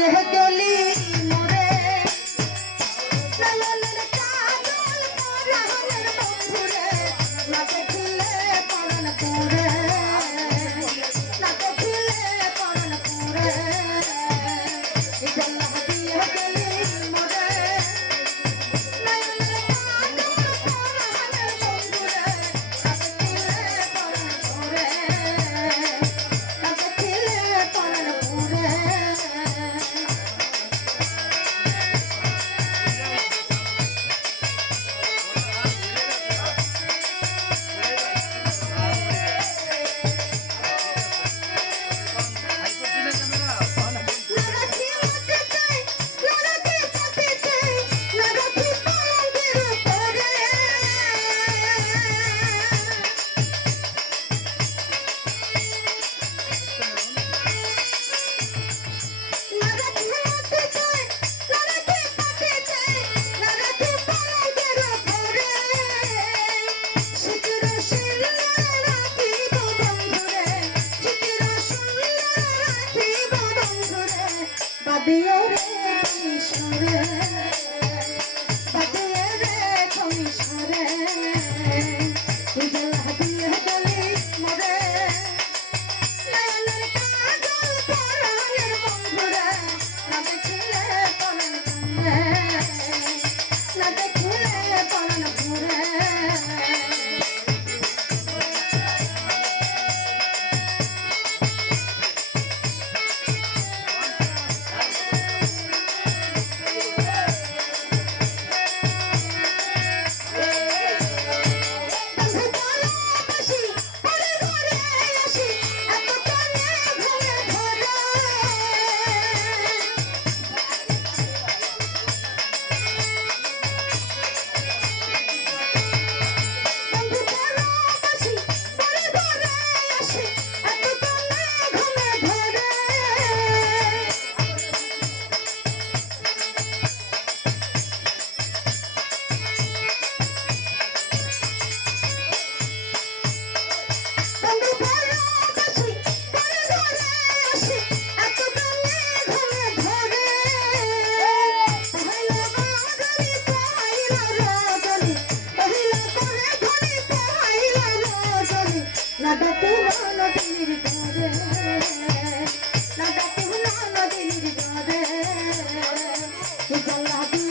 गली বাদিও রে জ্বালা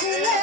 দিলে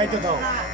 書いてた。